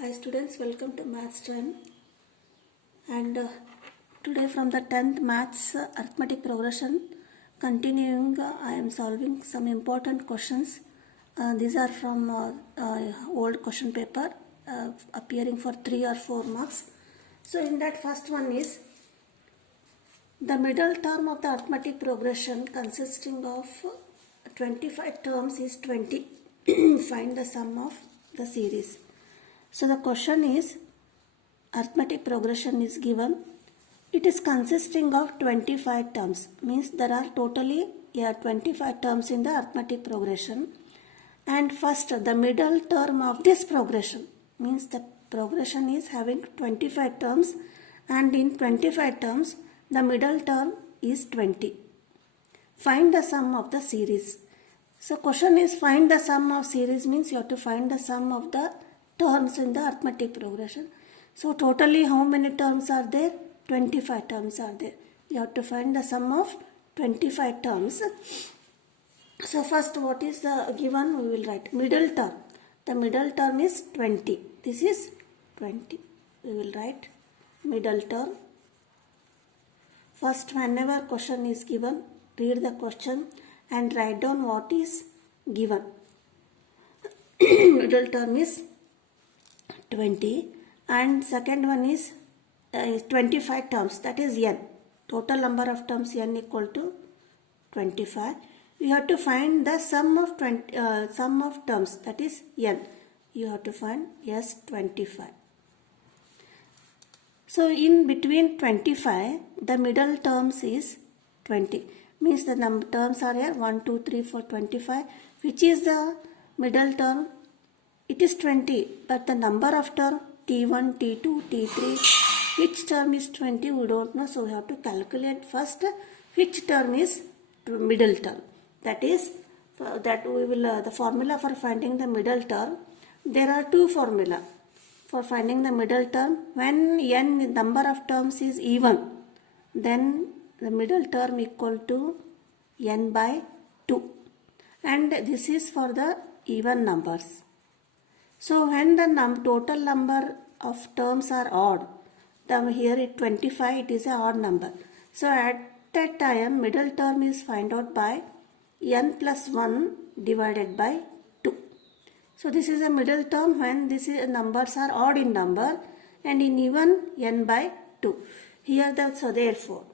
Hi students, welcome to Maths 10 and today from the 10th Maths Arithmetic Progression continuing I am solving some important questions. These are from old question paper appearing for 3 or 4 marks. So in that first one is the middle term of the arithmetic progression consisting of 25 terms is 20. Find the sum of the series. So the question is, arithmetic progression is given. It is consisting of 25 terms. Means there are totally 25 terms in the arithmetic progression. And first, the middle term of this progression. Means the progression is having 25 terms. And in 25 terms, the middle term is 20. Find the sum of the series. So question is, find the sum of series means you have to find the sum of the terms in the arithmetic progression. So totally how many terms are there? 25 terms are there. You have to find the sum of 25 terms. So first what is the given? We will write middle term. The middle term is 20. This is 20. We will write middle term. First, whenever question is given, read the question and write down what is given. Middle term is 20 and second one is 25 terms, that is n. Total number of terms n equal to 25. You have to find the sum of terms, that is n. You have to find s 25. So in between 25, the middle terms is 20. Means the terms are here 1, 2, 3, 4, 25. Which is the middle term? It is 20, but the number of term T1, T2, T3, which term is 20 we don't know, so we have to calculate first which term is middle term. That is, that we will the formula for finding the middle term. There are two formula for finding the middle term. When n number of terms is even, then the middle term equal to n by 2, and this is for the even numbers. So when the total number of terms are odd, here it 25, it is a odd number. So at that time middle term is find out by n plus 1 divided by 2. So this is a middle term when this is numbers are odd in number and in even n by 2. Here so therefore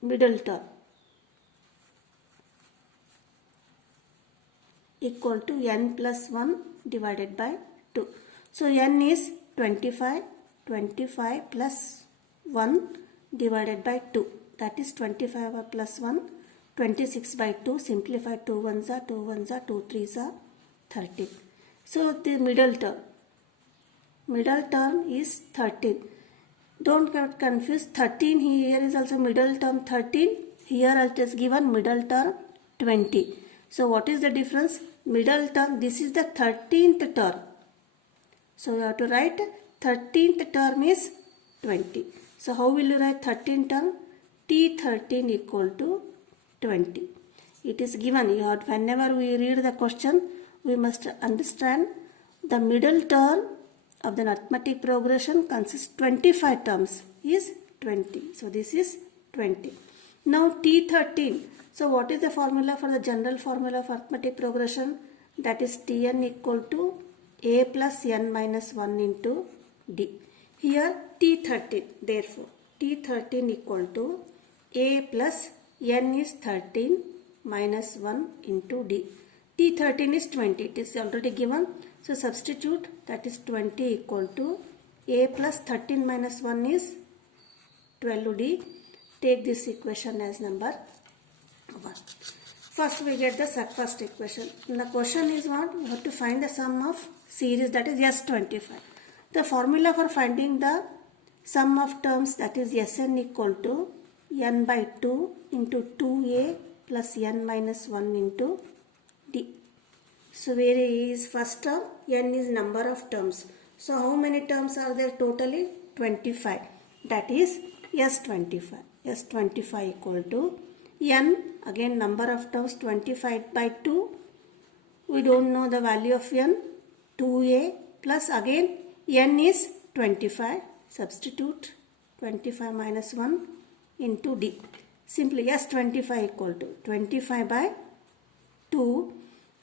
middle term equal to n plus 1 divided by 2. So n is 25, 25 plus 1 divided by 2. That is 25 plus 1, 26 by 2. Simplify 2 ones are 2 ones are 2 threes are 13. So the middle term is 13. Don't get confused. 13 here is also middle term 13. Here it is given middle term 20. So what is the difference? Middle term, this is the 13th term. So you have to write 13th term is 20. So how will you write 13th term? T13 equal to 20. It is given. You have, whenever we read the question, we must understand the middle term of the arithmetic progression consists 25 terms is 20. So this is 20. Now T13. So what is the formula for the general formula of arithmetic progression? That is Tn equal to a plus n minus 1 into d. Here T13. Therefore T13 equal to a plus n is 13 minus 1 into d. T13 is 20. It is already given. So substitute, that is 20 equal to a plus 13 minus 1 is 12d. Take this equation as number 1. First we get the first equation. The question is what? We have to find the sum of series, that is S25. The formula for finding the sum of terms, that is Sn equal to n by 2 into 2a plus n minus 1 into d. So where a is first term, n is number of terms. So how many terms are there totally? 25. That is S25. S25 equal to n, again number of terms 25 by 2. We don't know the value of n. 2a plus again n is 25. Substitute 25 minus 1 into d. Simply S25 equal to 25 by 2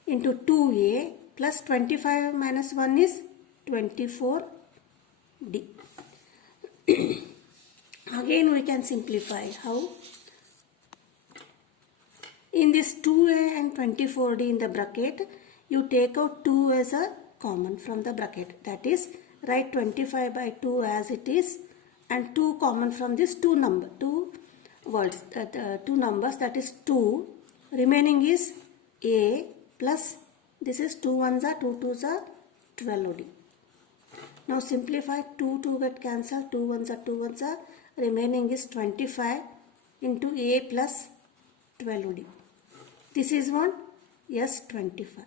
into 2a plus 25 minus 1 is 24d. Again we can simplify. How? In this 2a and 24d in the bracket, you take out 2 as a common from the bracket. That is, write 25 by 2 as it is and 2 common from this two numbers, that is 2. Remaining is a plus this is 2 ones are 2 twos are 12d. Now simplify, 2 get cancelled, 2 ones are 2 ones are, remaining is 25 into a plus 12d. This is what? S25.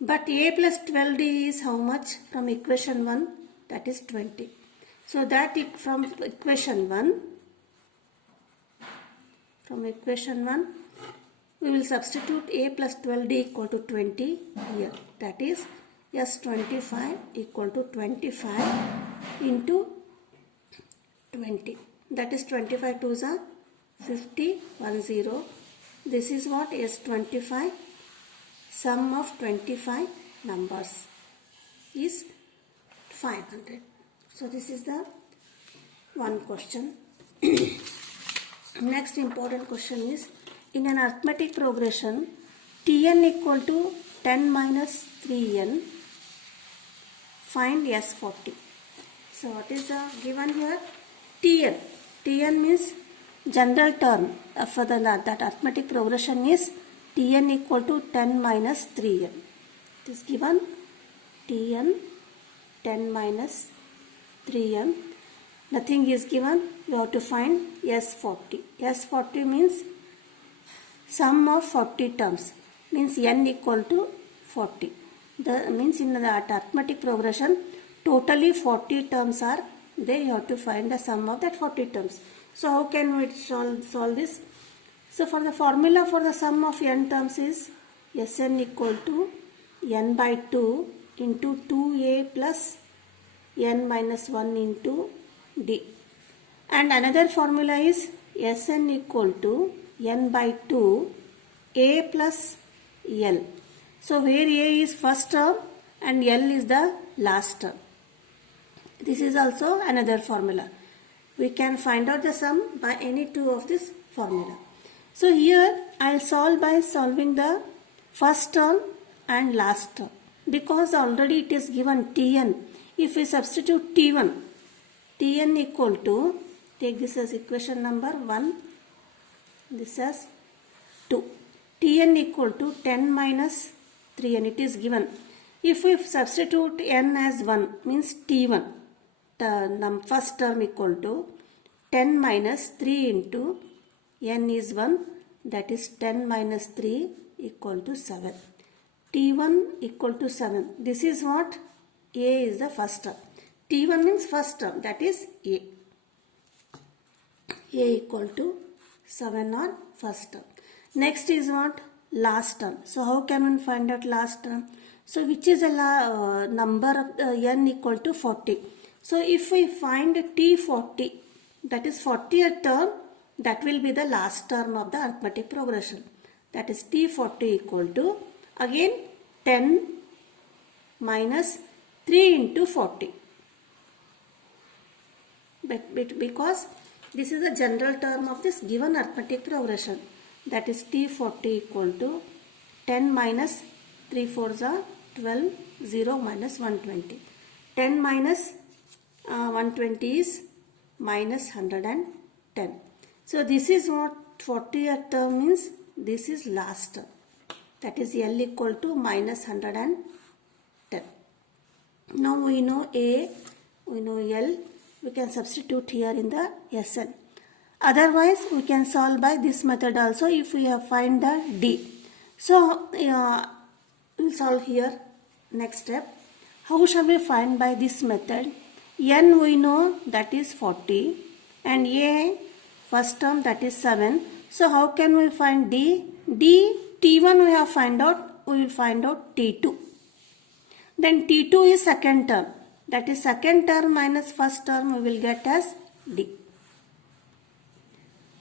But a plus 12d is how much from equation 1? That is 20. So that from equation 1, we will substitute a plus 12d equal to 20 here. That is S25 equal to 25 into 20. That is 25 twos are 50, 10. This is what? S25. Sum of 25 numbers is 500. So this is the one question. Next important question is, in an arithmetic progression, Tn equal to 10 minus 3n, find S40. So what is the given here? Tn. Tn means general term for that arithmetic progression is Tn equal to 10 minus 3n. It is given Tn 10 minus 3n. Nothing is given. You have to find S40. S40 means sum of 40 terms. Means n equal to 40. Means in the arithmetic progression, totally 40 terms are there. You have to find the sum of that 40 terms. So how can we solve this? So for the formula for the sum of n terms is Sn equal to n by 2 into 2a plus n minus 1 into d. And another formula is Sn equal to n by 2 a plus l. So where a is first term and l is the last term. This is also another formula. We can find out the sum by any two of this formula. So here I will solve by solving the first term and last term. Because already it is given Tn. If we substitute T1, Tn equal to, take this as equation number 1, this as 2. Tn equal to 10 minus 3n, it is given. If we substitute n as 1, means T1, the first term equal to 10 minus 3 into n is 1, that is 10 minus 3 equal to 7. T1 equal to 7. This is what? A is the first term. T1 means first term, that is A. A equal to 7 or first term. Next is what? Last term. So how can one find out last term? So which is a number of n equal to 40. So if we find T40, that is 40th term, that will be the last term of the arithmetic progression. That is T40 equal to, again 10 minus 3 into 40. Because this is the general term of this given arithmetic progression. That is T40 equal to 10 minus 3 fours are 12, 0 minus 120. 10 minus 120 is minus 110. So this is what 40th term means. This is last term. That is L equal to minus 110. Now we know A, we know L. We can substitute here in the Sn. Otherwise, we can solve by this method also if we have find the D. So, we'll solve here. Next step. How shall we find by this method? N we know that is 40 and A first term that is 7. So, how can we find D? D, T1 we have find out, we will find out T2. Then T2 is second term. That is second term minus first term we will get as D.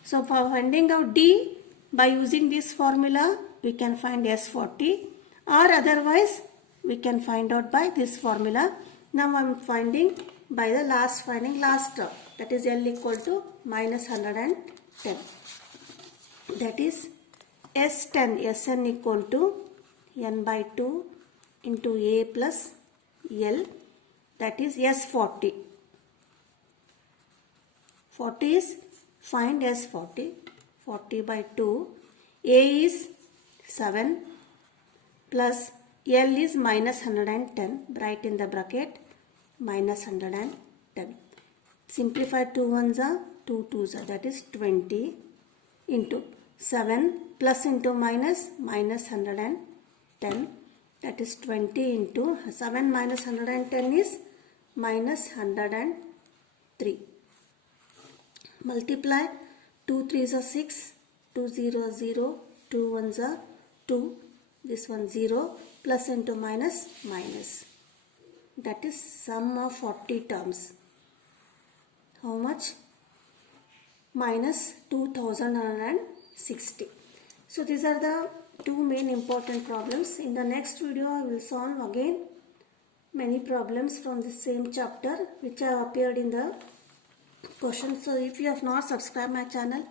So for finding out D, by using this formula, we can find S40, or otherwise we can find out by this formula. Now I am finding by the last term, that is L equal to minus 110. That is S10, Sn equal to n by 2 into A plus L, that is S40. 40 is, find S40, 40 by 2, A is 7 plus L is minus 110, write in the bracket minus 110. Simplify 2 ones are 2 twos are, that is 20 into 7 plus into minus 110, that is 20 into 7 minus 110 is minus 103. Multiply 2 3s are 6, 2 0 0, 2 1s are 2, this one 0, plus into minus minus. That is sum of 40 terms. How much? Minus 2060. So these are the two main important problems. In the next video I will solve again many problems from the same chapter which have appeared in the question. So if you have not subscribed my channel,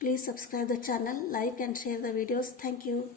please subscribe the channel, like and share the videos. Thank you.